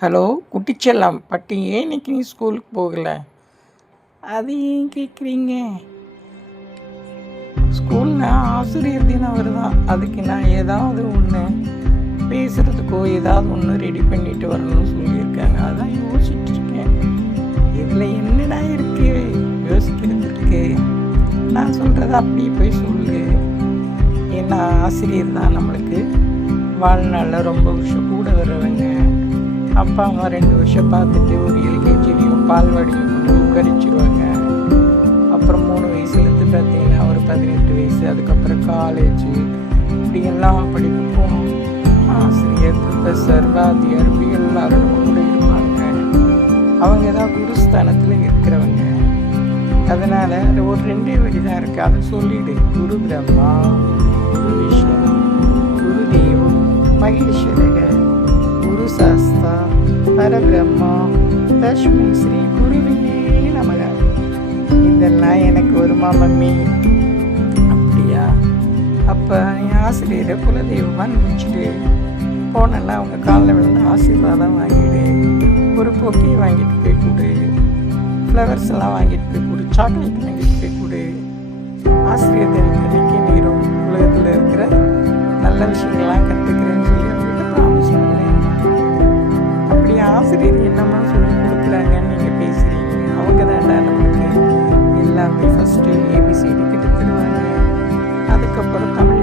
Hello குட்டிச்செல்லம் பட்டி, ஏன் இன்னைக்கு நீ ஸ்கூலுக்கு போகல? அது ஏன் கேட்குறீங்க? ஸ்கூல்னா ஆசிரியர் தினம் வருதான். அதுக்கு நான் ஏதாவது ஒன்று பேசுகிறதுக்கோ ஏதாவது ஒன்று ரெடி பண்ணிட்டு வரணும்னு சொல்லியிருக்காங்க. அதான் யோசிச்சுட்டு இருக்கேன். இதில் என்னடா இருக்கு யோசிக்கிறதுக்கு? நான் சொல்கிறத அப்படியே போய் சொல்லு. ஏன்னா ஆசிரியர் தான் நம்மளுக்கு வாழ்நாளில் ரொம்ப வருஷம் கூட வர்றவங்க. அப்பா அம்மா 2 வருஷம் பார்த்துட்டு ஒரு எல்கேஜிலையும் பால்வாடியும் கொண்டு உட்கரிச்சிருவாங்க. அப்புறம் 3 வயசுலேருந்து பார்த்தீங்கன்னா ஒரு 18 வயசு, அதுக்கப்புறம் காலேஜு, இப்படி எல்லாம் படிப்புக்கும் ஆசிரியர், ப்ரொஃபஸர், வாத்தியார், இப்படி எல்லாரும் நம்ம கூட இருப்பாங்க. அவங்க தான் குருஸ்தானத்தில் இருக்கிறவங்க. அதனால் ஒரு 2 வழி தான் இருக்குது. அதை சொல்லிவிடு. குரு பிரம்மா, குரு விஷ்ணு, குரு தேவம் மகேஸ்வரக, குரு சாஸ்தா பரபிரம்மா தஸ்மை ஸ்ரீ குருவே நமக. இதெல்லாம் எனக்கு வருமா மம்மி? அப்படியா? அப்போ நீ ஆசிரியரை குலதெய்வமாக நினச்சிட்டு போனேன்னா அவங்க காலில் விழுந்து ஆசீர்வாதம் வாங்கிடு. ஒரு பொக்கி வாங்கிட்டு போய் கொடு, ஃப்ளவர்ஸ் எல்லாம் வாங்கிட்டு போய் கொடு, சாக்லேட் வாங்கிட்டு போய் கொடு. ஆசிரியர் தினத்தன்னைக்கு நீரும் உலகத்தில் இருக்கிற நல்ல விஷயங்கள்லாம் கற்றுக்கிறேன்னு சொல்லி அவங்ககிட்ட ப்ராமிஸ் பண்ணேன். அப்படி ஆசிரியர் என்னம்மா சொல்லி கொடுக்குறாங்கன்னு நீங்கள் பேசுகிறீங்க? அவங்க தாண்டா நம்மளுக்கு எல்லாமே ஃபஸ்ட்டு ஏபிசிடி கிட்ட தருவாங்க. அதுக்கப்புறம் தமிழ்